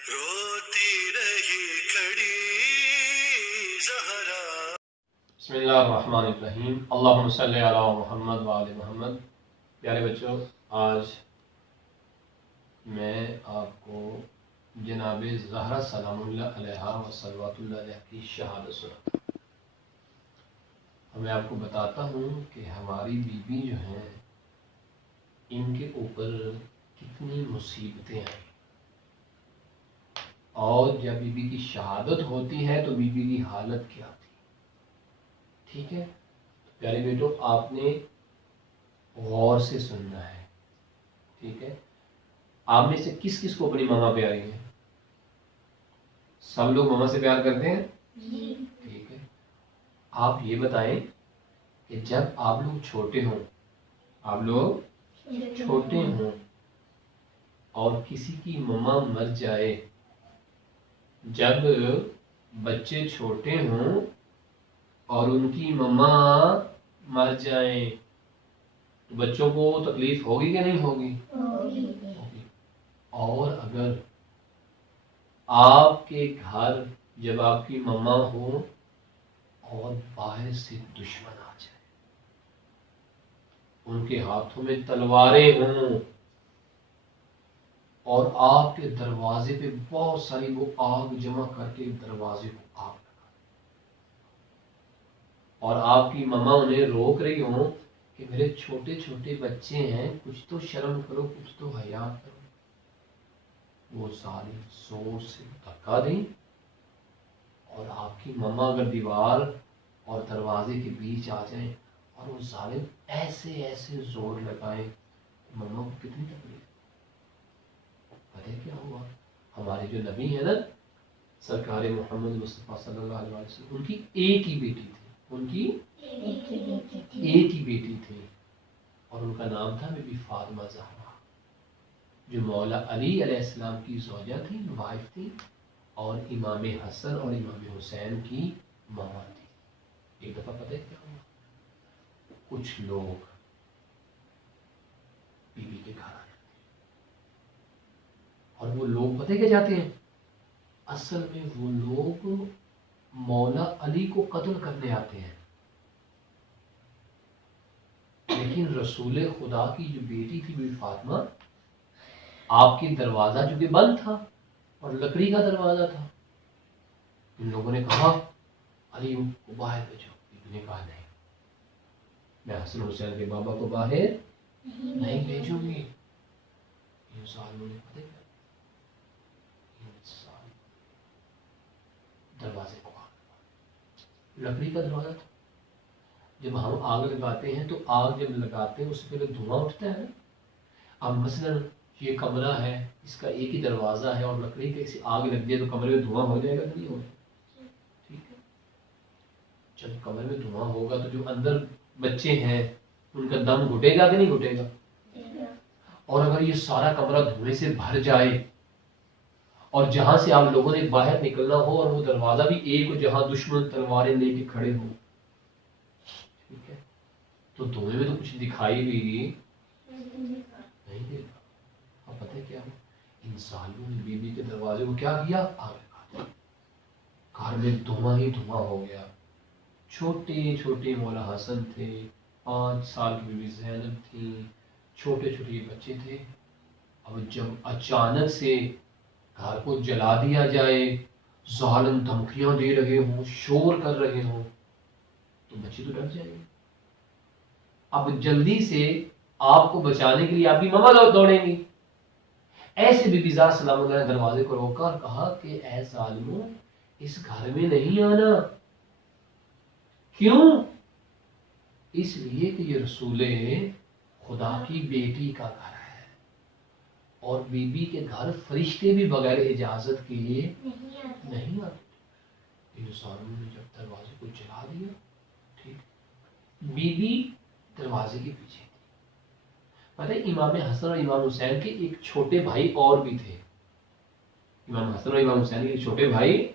روتی رہی کھڑی زہرا۔ بسم اللہ الرحمن الرحیم، اللہم صلی علی محمد و آل محمد۔ پیارے بچوں، آج میں آپ کو جناب زہرا سلام اللہ علیہا و صلوات اللہ علیہ کی شہادت سناتا ہوں۔ میں آپ کو بتاتا ہوں کہ ہماری بیوی جو ہیں ان کے اوپر کتنی مصیبتیں آئیں، اور جب بیوی کی شہادت ہوتی ہے تو بیوی کی حالت کیا تھی۔ ٹھیک ہے، پیارے بیٹو، آپ نے غور سے سننا ہے۔ ٹھیک ہے، آپ میں سے کس کس کو اپنی ماما پیاری ہے؟ سب لوگ ماما سے پیار کرتے ہیں؟ جی۔ ٹھیک ہے، آپ یہ بتائیں کہ جب آپ لوگ چھوٹے ہوں، اور کسی کی ماما مر جائے، جب بچے چھوٹے ہوں اور ان کی ماما مر جائیں تو بچوں کو تکلیف ہوگی کہ نہیں ہوگی؟ ہوگی۔ اور اگر آپ کے گھر جب آپ کی ماما ہو اور باہر سے دشمن آ جائے، ان کے ہاتھوں میں تلواریں ہوں اور آپ کے دروازے پہ بہت ساری وہ آگ جمع کر کے دروازے کو آگ لگا، اور آپ کی ماما انہیں روک رہی ہوں کہ میرے چھوٹے چھوٹے بچے ہیں، کچھ تو شرم کرو، کچھ تو حیا کرو، وہ ساری زور سے دھکا دیں اور آپ کی ماما اگر دیوار اور دروازے کے بیچ آ جائیں اور وہ ظالم ایسے ایسے زور لگائیں، ماما کو کتنی تکلیف۔ پتہ کیا ہوا؟ ہمارے جو نبی ہیں نا، سرکار محمد مصطفیٰ صلی اللہ علیہ وسلم، ان کی ایک ہی بیٹی تھی، اور ان کا نام تھا بی بی فاطمہ زہرا، جو مولا علی علیہ السلام کی زوجہ تھی، وائف تھی، اور امام حسن اور امام حسین کی ماما تھی۔ ایک دفعہ پتہ ہے کیا ہوا؟ کچھ لوگ بی بی کے گھر آئے، اور وہ لوگ پتہ کیا جاتے ہیں؟ اصل میں وہ لوگ مولا علی کو قتل کرنے آتے ہیں، لیکن رسول خدا کی جو بیٹی تھی بی بی فاطمہ، آپ کی دروازہ جو کہ بند تھا اور لکڑی کا دروازہ تھا، ان لوگوں نے کہا علی کو باہر بھیجو۔ بی بی نے کہا نہیں، میں حسن حسین کے بابا کو باہر نہیں بھیجوں گی۔ ان سالوں نے پتہ کیا؟ دروازے کو آگ، لکڑی کا دروازہ تھا۔ جب ہم آگ لگاتے ہیں تو آگ جب لگاتے ہیں اس سے پہلے دھواں اٹھتا ہے نا۔ اب مثلا یہ کمرہ ہے، اس کا ایک ہی دروازہ ہے اور لکڑی کا آگ لگ جائے تو کمرے میں دھواں ہو جائے گا کہ نہیں ہوگا؟ ٹھیک ہے، جب کمرے میں دھواں ہوگا تو جو اندر بچے ہیں ان کا دم گھٹے گا کہ نہیں گھٹے گا؟ اور اگر یہ سارا کمرہ دھوئیں سے بھر جائے اور جہاں سے آپ لوگوں نے باہر نکلنا ہو اور وہ دروازہ بھی ایک ہو جہاں دشمن تلواریں لے کے کھڑے ہوں، ٹھیک ہے، تو دھوئیں میں تو کچھ دکھائی بھی نہیں دے گا۔ اب پتہ کیا ہو؟ ان سالوں نے بی بی کے دروازے کو کیا کیا؟ آگ لگا دیا، گھر میں دھواں ہی دھواں ہو گیا۔ چھوٹے چھوٹے مولا حسن تھے، 5 سال کی بی بی زینب تھی، چھوٹے چھوٹے بچے تھے۔ اب جب اچانک سے گھر کو جلا دیا جائے، ظالم دھمکیاں دے رہے ہوں، شور کر رہے ہوں، تو بچے تو ڈر جائیں گے۔ اب جلدی سے آپ کو بچانے کے لیے آپ کی ماما دوڑیں گی۔ ایسے بی بی زہرا سلام اللہ نے دروازے کو روکا اور کہا کہ اے ظالموں، اس گھر میں نہیں آنا۔ کیوں؟ اس لیے کہ یہ رسول خدا کی بیٹی کا گھر ہے، اور بی بی کے گھر فرشتے بھی بغیر اجازت کے نہیں آتے۔ انسانوں نے جب دروازے کو جلا دیا، ٹھیک، بی بی دروازے کے پیچھے تھی۔ پتہ ہے امام حسن اور امام حسین کے ایک چھوٹے بھائی اور بھی تھے۔ امام حسن اور امام حسین کے چھوٹے بھائی،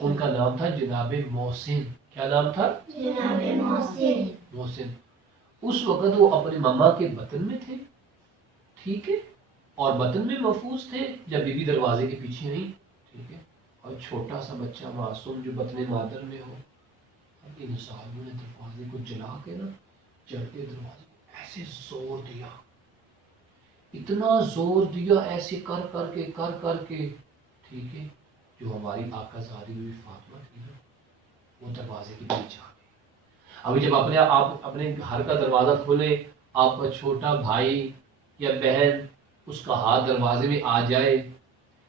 ان کا نام تھا جناب محسن۔ کیا نام تھا؟ جناب محسن۔ اس وقت وہ اپنے ماما کے بطن میں تھے، ٹھیک ہے، اور بطن میں محفوظ تھے جب بی بی دروازے کے پیچھے نہیں. ٹھیک ہے. اور چھوٹا سا بچہ معصوم جو بطن مادر میں ہو، اب ان صحابیوں نے دروازے کو جلا کے نا چڑھتے دروازے کو ایسے زور دیا، اتنا زور دیا ایسے کر کر کے ٹھیک ہے، جو ہماری آقا زادی ہوئی فاطمہ تھی نا وہ دروازے کے پیچھے آ گئی. ابھی جب آپ اپنے گھر کا دروازہ کھولے، آپ کا چھوٹا بھائی یا بہن اس کا ہاتھ دروازے میں آ جائے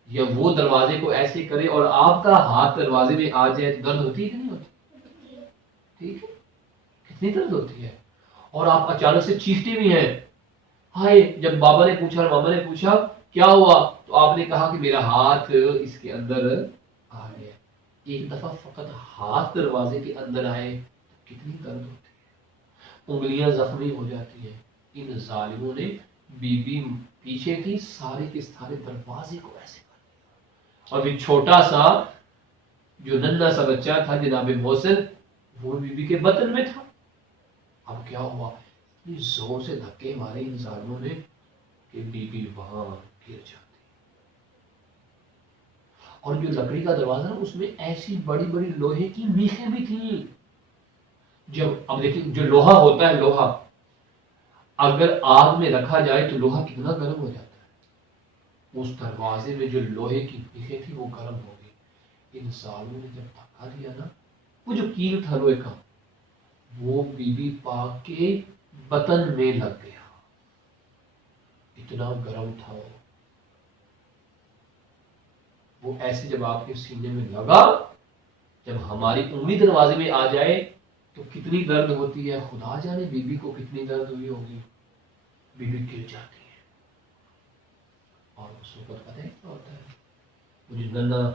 یا وہ دروازے کو ایسے کرے اور آپ کا ہاتھ دروازے میں آ جائے تو درد ہوتی ہے کہ نہیں ہوتی؟ ٹھیک ہے، کتنی درد ہوتی ہے. اور آپ اچانک سے چیختے بھی ہیں. ہائے، جب بابا نے پوچھا اور ماما نے پوچھا کیا ہوا تو آپ نے کہا کہ میرا ہاتھ اس کے اندر آ گیا. ایک دفعہ فقط ہاتھ دروازے کے اندر آئے تو کتنی درد ہوتی ہے، انگلیاں زخمی ہو جاتی ہیں. ان ظالموں نے بی بی پیچھے تھی، سارے کے سارے دروازے کو ایسے کر دیا. اور پھر چھوٹا سا جو ننھا سا بچہ تھا جناب محسن، وہ بی بی کے بطن میں تھا. اب کیا ہوا، اتنی زور سے دھکے مارے ان ظالموں نے کہ بی بی وہاں گر جاتی. اور جو لکڑی کا دروازہ نا اس میں ایسی بڑی بڑی لوہے کی میخیں بھی تھیں. جب اب دیکھیں جو لوہا ہوتا ہے، لوہا اگر آگ میں رکھا جائے تو لوہا کتنا گرم ہو جاتا ہے. اس دروازے میں جو لوہے کی میخیں تھی وہ گرم ہو گئی. ان ظالموں نے جب دھکا دیا نا، وہ جو کیل تھا لوہے کا وہ بی بی پاک کے بطن میں لگ گیا. اتنا گرم تھا وہ ایسے جب آپ کے سینے میں لگا، جب ہماری انگلی دروازے میں آ جائے تو کتنی درد ہوتی ہے. خدا جانے بی بی کو کتنی درد ہوئی ہوگی. بی بی گر جاتی ہے. اور اس وقت پتہ ہے کیا ہوتا ہے، وہ جو ننھا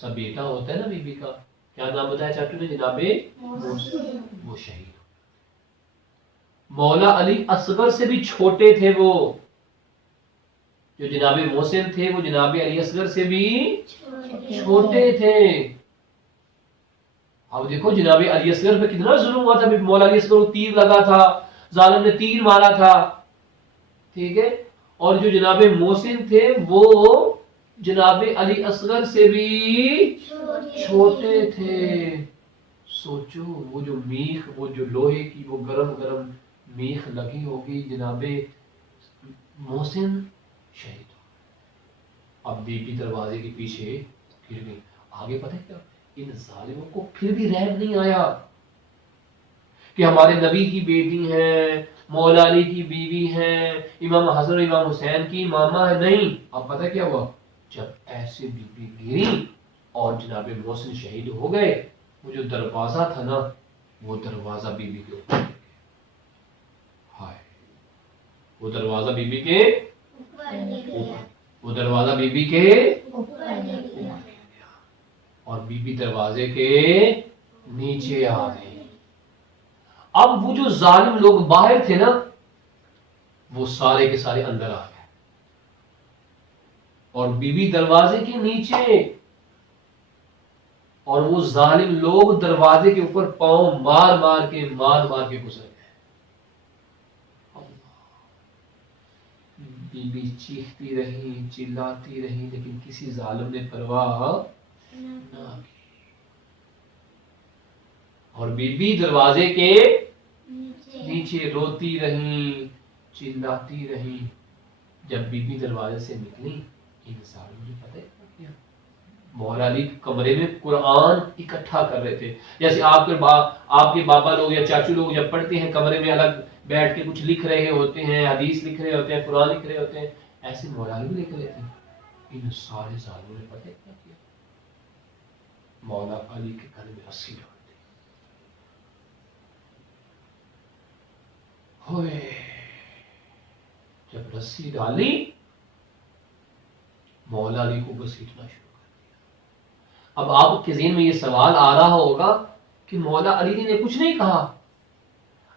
سا بیٹا ہوتا ہے نا بی بی کا، کیا نام بتایا چاچو نے؟ جناب وہ شہید. مولا علی اصغر سے بھی چھوٹے تھے. وہ جو جناب محسن تھے وہ جناب علی اصغر سے بھی چھوٹے تھے. اب دیکھو جناب علی اصغر پہ کتنا ظلم ہوا تھا. مولا علی اصغر کو تیر لگا تھا، ظالم نے تیر مارا تھا. ٹھیک ہے. اور جو جناب محسن تھے وہ جناب علی اصغر سے بھی چھوٹے تھے. سوچو وہ جو میخ، وہ جو لوہے کی وہ گرم گرم میخ لگی ہوگی، جناب محسن شہید ہو. اب بی بی دروازے کے پیچھے گر گئی. آگے پتہ کیا، ان ظالموں کو پھر بھی رحم نہیں آیا کہ ہمارے نبی کی بیٹی ہیں، مولا علی کی بیوی ہیں، امام حسن اور امام حسین کی ماما ہے. نہیں. اب پتہ کیا ہوا، جب ایسے بی بی گری اور جناب محسن شہید ہو گئے، وہ جو دروازہ تھا نا وہ دروازہ بی بی کے اوپر. ہائے، وہ دروازہ بی بی کے اوپر، وہ دروازہ بی بی کے اوپر اور بی بی دروازے کے نیچے آ گئی. اب وہ جو ظالم لوگ باہر تھے نا وہ سارے کے سارے اندر آ گئے اور بی بی دروازے کے نیچے، اور وہ ظالم لوگ دروازے کے اوپر پاؤں مار مار کے گزر گئے. بی بی چیختی رہی، چلاتی رہی، لیکن کسی ظالم نے پرواہ نہ کی. اور بی بی دروازے کے نیچے روتی رہی، چلاتی رہی. جب بی بی دروازے سے نکلی، ان ظالموں نے پتہ کیا کیا، مولا علی کمرے میں قرآن اکٹھا کر رہے تھے. جیسے آپ کے بابا لوگ یا چاچو لوگ جب پڑھتے ہیں کمرے میں الگ بیٹھ کے کچھ لکھ رہے ہوتے ہیں، حدیث لکھ رہے ہوتے ہیں، قرآن لکھ رہے ہوتے ہیں، ایسے مولا علی بھی لکھ رہے تھے. ان سارے ظالموں نے پتہ کیا کیا، مولا علی کے گھر میں رسی ڈال دی. ہوئے جب رسی ڈالی، مولا علی کو گھسیٹنا شروع کر دیا. اب آپ کے ذہن میں یہ سوال آ رہا ہوگا کہ مولا علی نے کچھ نہیں کہا.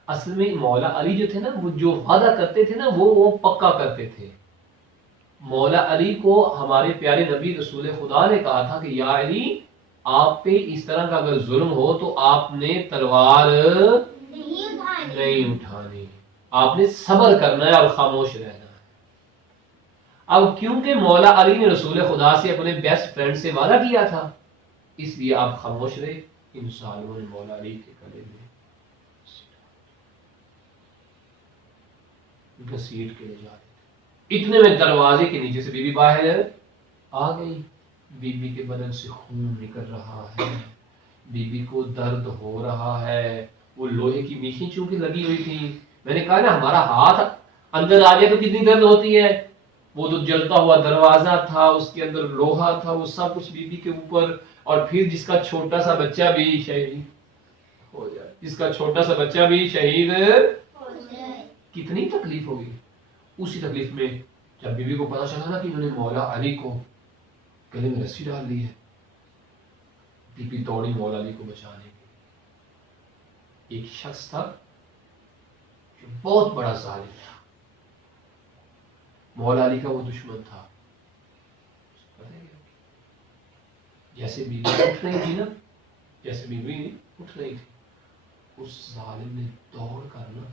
اصل میں مولا علی جو تھے نا، وہ جو وعدہ کرتے تھے نا وہ پکا کرتے تھے. مولا علی کو ہمارے پیارے نبی رسول خدا نے کہا تھا کہ یا علی، آپ پہ اس طرح کا اگر ظلم ہو تو آپ نے تلوار نہیں اٹھانی، آپ نے صبر کرنا ہے اور خاموش رہنا ہے. اب کیونکہ مولا علی نے رسول خدا سے اپنے بیسٹ فرینڈ سے وعدہ کیا تھا، اس لیے آپ خاموش رہے. ان ظالموں نے مولا علی کے گلے میں گھسیٹ کے لے جا رہے تھے. اتنے میں دروازے کے نیچے سے بی بی باہر آ گئی. بی بی کے بدن سے خون نکل رہا ہے، بی بی کو درد ہو رہا ہے. وہ لوہے کی میخیں چونکہ لگی ہوئی تھی، میں نے کہا نا ہمارا ہاتھ اندر آ جائے تو کتنی درد ہوتی ہے. وہ جو جلتا ہوا دروازہ تھا، اس کے اندر لوہا تھا، وہ سب کچھ بی بی کے اوپر. اور پھر جس کا چھوٹا سا بچہ بھی شہید ہو جائے، جس کا چھوٹا سا بچہ بھی شہید ہو جائے، کتنی تکلیف ہوگی. اسی تکلیف میں جب بی بی کو پتا چلا نا کہ انہوں نے مولا علی کو گلے میں رسی ڈال دی ہے، بی بی دوڑی مولا علی کو بچانے کے لیے. ایک شخص تھا جو بہت بڑا ظالم تھا، مولا علی کا وہ دشمن تھا. جیسے بی بی اٹھ رہی تھی نا، جیسے بی بی اٹھ رہی تھی، اس ظالم نے دوڑ کر نا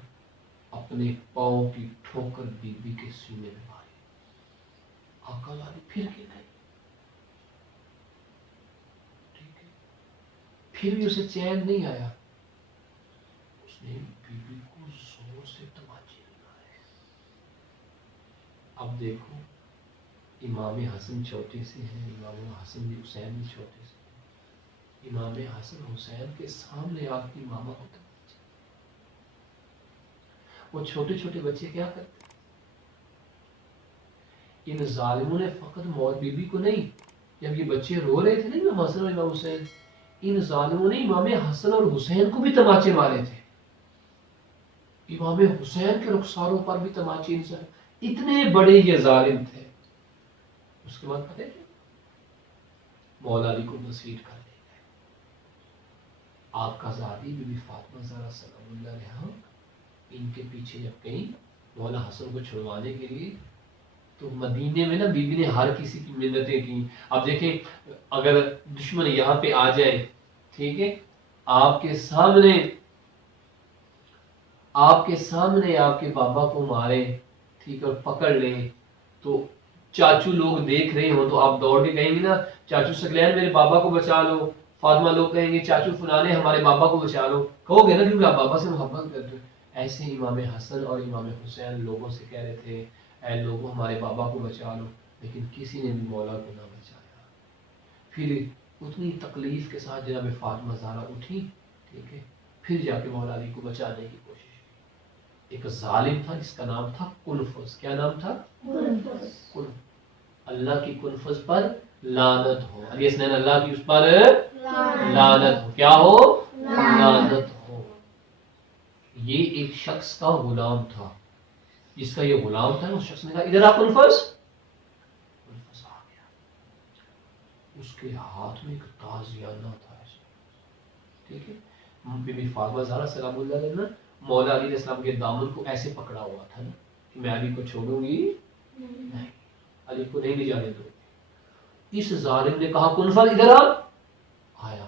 اپنے پاؤں کی ٹھوکر بی بی کے سینے میں ماری. آقا والی پھر گر گئی. ٹھیک ہے، پھر بھی اسے چین نہیں آیا. اس نے بی بی کو زور سے تماچے لگائے. اب دیکھو، امام حسن چھوٹے سے ہیں، امام حسن بھی حسین بھی چھوٹے سے ہیں. امام حسن حسین کے سامنے آپ کی ماما کو تماچے. وہ چھوٹے چھوٹے بچے کیا کرتے؟ ان ظالموں نے فقط موت بی بی کو نہیں، جب یہ بچے رو رہے تھے نا امام حسن اور امام حسین، ان ظالموں نے امام حسن اور حسین کو بھی تماچے مارے تھے. امام حسین کے رخساروں پر بھی تماچے. اتنے بڑے یہ ظالم تھے. اس کے بعد پتہ ہے مولا علی کو گھسیٹ کر لے گئے. آپ کا زادی بی بی فاطمہ زہرا سلام اللہ علیہا ان کے پیچھے جب گئی مولا حسن کو چھڑوانے کے لیے، تو مدینے میں نا بی بی نے ہر کسی کی منتیں کی. اب دیکھیں، اگر دشمن یہاں پہ آ جائے، ٹھیک ہے، آپ کے سامنے آپ کے بابا کو مارے، ٹھیک ہے، اور پکڑ لیں، تو چاچو لوگ دیکھ رہے ہو تو آپ دوڑ کے کہیں گے نا چاچو سکلین میرے بابا کو بچا لو. فاطمہ لوگ کہیں گے چاچو فلانے ہمارے بابا کو بچا لو. کہو گے نا کیونکہ آپ بابا سے محبت کرتے ہو. ایسے امام حسن اور امام حسین لوگوں سے کہہ رہے تھے اے لوگوں ہمارے بابا کو بچا لو، لیکن کسی نے بھی مولا کو نہ بچایا. پھر اتنی تکلیف کے ساتھ جناب فاطمہ زہرا اٹھی، ٹھیک ہے، پھر جا کے مولا علی کو بچانے کی کوشش کی. ایک ظالم تھا جس کا نام تھا کنفذ. کیا نام تھا؟ کنفذ. اللہ کی کنفذ پر لعنت ہو. علی اسنین اللہ کی اس پر لعنت ہو. کیا ہو؟ لعنت ہو. یہ ایک شخص کا غلام تھا، جس کا یہ غلام تھا، اس شخص نے کہا ادھر آ کنفذ. کنفذ آ گیا. اس کے ہاتھ میں ایک تازیانہ تھا. ٹھیک ہے، بی بی فاطمہ زہرا سلام اللہ علیہا مولا علی علیہ السلام کے دامن کو ایسے پکڑا ہوا تھا نا کہ میں علی کو چھوڑوں گی نہیں، علی کو نہیں لے جانے دو. اس ظالم نے کہا کنفذ ادھر آ. آیا،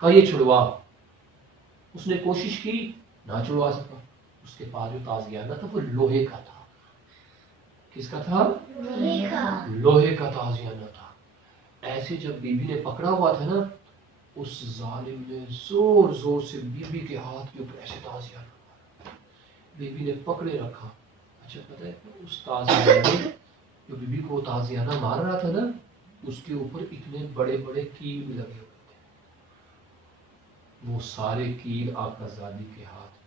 کہا یہ چھڑوا. اس نے کوشش کی، نہ چھڑوا سکا. اس کے پاس جو تازیانہ تھا وہ لوہے کا تھا. کس کا تھا؟ لوہے کا تازیانہ تھا. ایسے جب بی بی نے پکڑا ہوا تھا نا، اس ظالم نے زور زور سے بی بی کے ہاتھ کے اوپر ایسے تازیانہ مارا. بی بی نے پکڑے رکھا. اچھا پتہ ہے اس تازیانہ نے جو بی بی کو تازیانہ مار رہا تھا نا، اس کے اوپر اتنے بڑے بڑے کیل بھی لگے ہوئے تھے. وہ سارے کیل آقا زادی کے ہاتھ میں.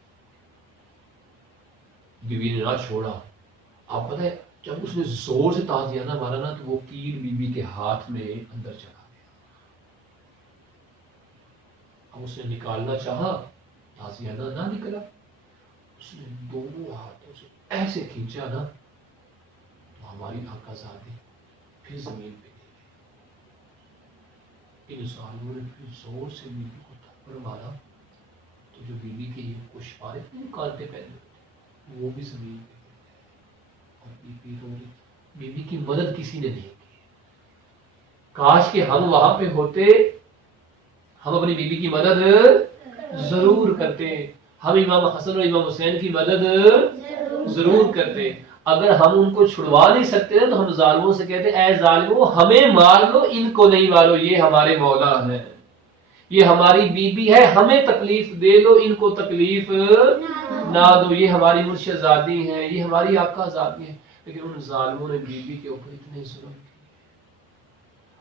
بی بی نے نہ چھوڑا. آپ پتہ ہے جب اس نے زور سے تازیانہ مارا نا، تو وہ کیل بی بی کے ہاتھ میں اندر چلا گیا. اب اس نے نکالنا چاہا، تازیانہ نہ نکلا. اس نے دونوں ہاتھوں سے ایسے کھینچا نا، تو ہماری آقا زادی پھر زمین پہ گر گئی. ان ظالموں نے پھر زور سے بی بی کو تھپڑ مارا، تو جو بی بی کے یہ کشپارے کانٹے پہنے ہوتے وہ بھی زمین پہ گر گئے. اور بی بی رو رہی. بی بی کی مدد کسی نے نہیں کی. کاش کہ ہم وہاں پہ ہوتے، ہم اپنی بی بی کی مدد ضرور کرتے. ہم امام حسن اور امام حسین کی مدد ضرور کرتے. اگر ہم ان کو چھڑوا نہیں سکتے نا تو ہم ظالموں سے کہتے ہیں اے ظالموں ہمیں مار لو ان کو نہیں مارو، یہ ہمارے مولا ہے، یہ ہماری بیوی ہے، ہمیں تکلیف دے لو ان کو تکلیف نہ دو، یہ ہماری مرشدزادی ہے، یہ ہماری آقا زادی ہے۔ لیکن ان ظالموں نے بیوی کے اوپر اتنے ظلم کیے۔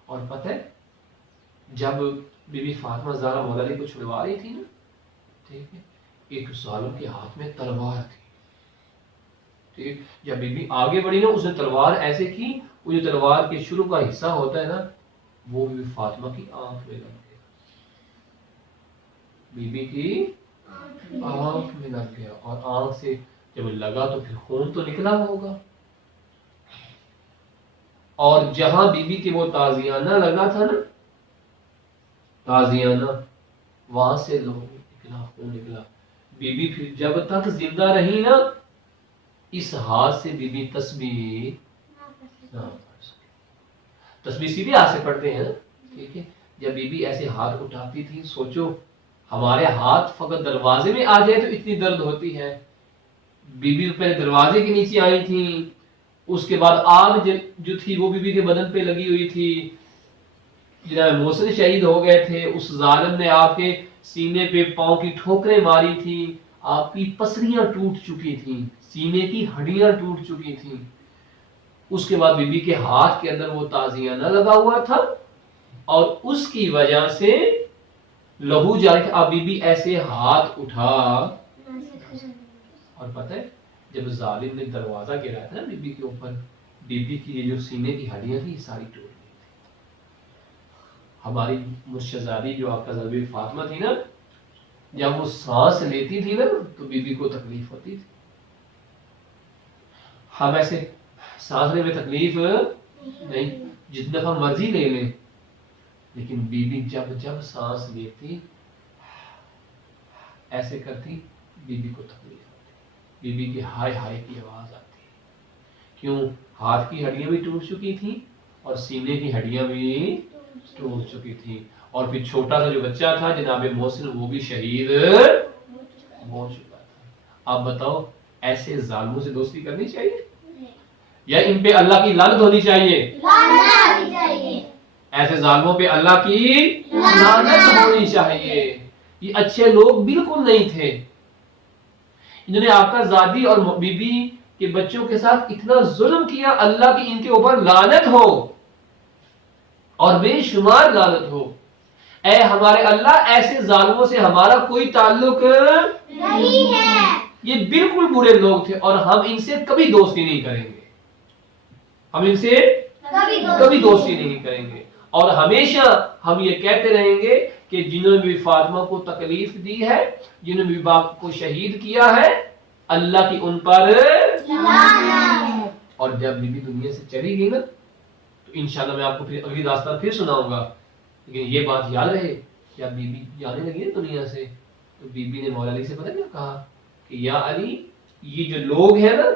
اور پتہ ہے جب بی بی فاطمہ زہرا مولا علی کو چھڑوا رہی تھی نا، ٹھیک ہے، ایک ظالم کے ہاتھ میں تلوار تھی، ٹھیک، جب بی بی آگے بڑھی نا اس نے تلوار ایسے کی، وہ جو تلوار کے شروع کا حصہ ہوتا ہے نا وہ بی بی فاطمہ کی آنکھ میں لگ گیا، بی بی کی آنکھ میں لگ گیا، اور آنکھ سے جب لگا تو پھر خون تو نکلا ہوگا، اور جہاں بی بی کے وہ تازیانہ لگا تھا نا، تازیانہ، وہاں سے لہو نکلا، خون نکلا۔ بی بی پھر جب تک زندہ رہی نا اس ہاتھ سے بی بی تسبیح نہ پڑھ سکی۔ تسبیح سیدھے ہاتھ سے پڑھتے ہیں نا، ٹھیک ہے، جب بی بی ایسے ہاتھ اٹھاتی تھی، سوچو ہمارے ہاتھ فقط دروازے میں آ جائے تو اتنی درد ہوتی ہے، بی بی پہلے دروازے کے نیچے آئی تھی، اس کے بعد آگ جو تھی وہ بی بی کے بدن پہ لگی ہوئی تھی، جناب محسن شہید ہو گئے تھے، اس ظالم نے آپ کے سینے پہ پاؤں کی ٹھوکریں ماری تھی، آپ کی پسلیاں ٹوٹ چکی تھیں، سینے کی ہڈیاں ٹوٹ چکی تھیں، اس کے بعد بی بی کے ہاتھ کے اندر وہ تازیانہ لگا ہوا تھا اور اس کی وجہ سے لہو جاری تھا۔ اب بی بی ایسے ہاتھ اٹھا اور پتہ ہے جب ظالم نے دروازہ گرایا تھا نا بی بی کے اوپر، بی بی کی یہ جو سینے کی ہڈیاں تھی یہ ساری ٹوٹ گئی تھی۔ ہماری مرشدزادی جو آپ کا ضربی فاطمہ تھی نا، جب وہ سانس لیتی تھی نا تو بی بی کو تکلیف ہوتی تھی۔ ہم ایسے سانس لینے میں تکلیف نہیں، جتنا دفعہ مرضی لے لیں، لیکن بی بی جب سانس لیتی ایسے کرتی، بی بی کو تکلیف ہوتی، بی بی کی ہائے ہائے کی آواز آتی، کیوں؟ ہاتھ کی ہڈیاں بھی ٹوٹ چکی تھیں اور سینے کی ہڈیاں بھی ٹوٹ چکی تھیں، اور پھر چھوٹا سا جو بچہ تھا جناب محسن وہ بھی شہید ہو چکا تھا۔ اب بتاؤ ایسے ظالموں سے دوستی کرنی چاہیے یا ان پہ اللہ کی لعنت ہونی چاہیے؟ ایسے ظالموں پہ اللہ کی لعنت ہونی چاہیے۔ یہ اچھے لوگ بالکل نہیں تھے، انہوں نے آقا زادی اور بی بی کے بچوں کے ساتھ اتنا ظلم کیا، اللہ کی ان کے اوپر لعنت ہو اور بے شمار لعنت ہو۔ اے ہمارے اللہ ایسے ظالموں سے ہمارا کوئی تعلق نہیں ہے، یہ بالکل برے لوگ تھے اور ہم ان سے کبھی دوستی نہیں کریں گے، ہم ان سے کبھی دوستی نہیں کریں گے، اور ہمیشہ ہم یہ کہتے رہیں گے کہ جنہوں نے بھی فاطمہ کو تکلیف دی ہے، جنہوں نے بھی باپ کو شہید کیا ہے، اللہ کی ان پر لعنت۔ اور جب بی بی دنیا سے چلی گئی نا تو انشاءاللہ میں آپ کو پھر اگلی داستان پھر سناؤں گا، لیکن یہ بات یاد رہے جب بی بی جانے لگی نا دنیا سے تو بی بی نے مولا علی سے پتہ کیا کہا کہ یا علی یہ جو لوگ ہیں نا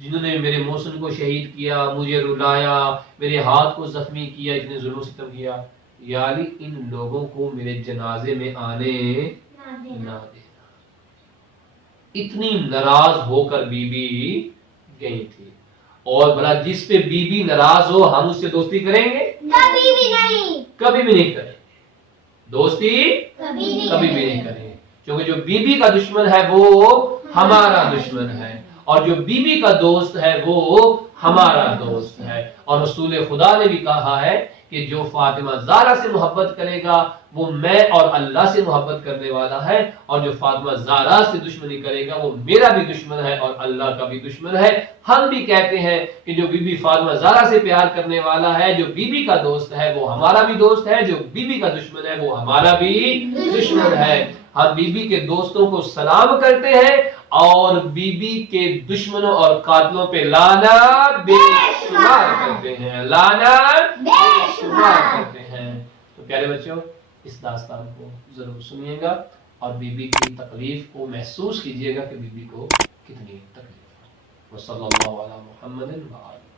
جنہوں نے میرے محسن کو شہید کیا، مجھے رلایا، میرے ہاتھ کو زخمی کیا، اتنے ظلم و ستم کیا، یا علی ان لوگوں کو میرے جنازے میں آنے نہ دینا۔ اتنی ناراض ہو کر بی بی گئی تھی، اور بھلا جس پہ بی بی ناراض ہو ہم اس سے دوستی کریں گے؟ کبھی بھی نہیں کریں گے، دوستی کبھی بھی نہیں کریں گے، کیونکہ جو بی بی کا دشمن ہے وہ ہمارا دشمن ہے، اور جو بی بی کا دوست ہے وہ ہمارا دوست ہے۔ اور رسول خدا نے بھی کہا ہے کہ جو فاطمہ زہرا سے محبت کرے گا وہ میں اور اللہ سے محبت کرنے والا ہے، اور جو فاطمہ زہرا سے دشمنی کرے گا وہ میرا بھی دشمن ہے اور اللہ کا بھی دشمن ہے۔ ہم بھی کہتے ہیں کہ جو بی بی فاطمہ زہرا سے پیار کرنے والا ہے، جو بی بی کا دوست ہے وہ ہمارا بھی دوست ہے، جو بی بی کا دشمن ہے وہ ہمارا بھی دشمن ہے۔ ہم بی بی کے دوستوں کو سلام کرتے ہیں اور بی بی کے دشمنوں اور قاتلوں پہ لعنت بے شمار کرتے ہیں، لعنت بے شمار کرتے ہیں۔ تو پیارے بچوں اس داستان کو ضرور سنیے گا اور بی بی کی تکلیف کو محسوس کیجئے گا کہ بی بی کو کتنی تکلیف ہے۔ وصلی اللہ علی محمد وآلہ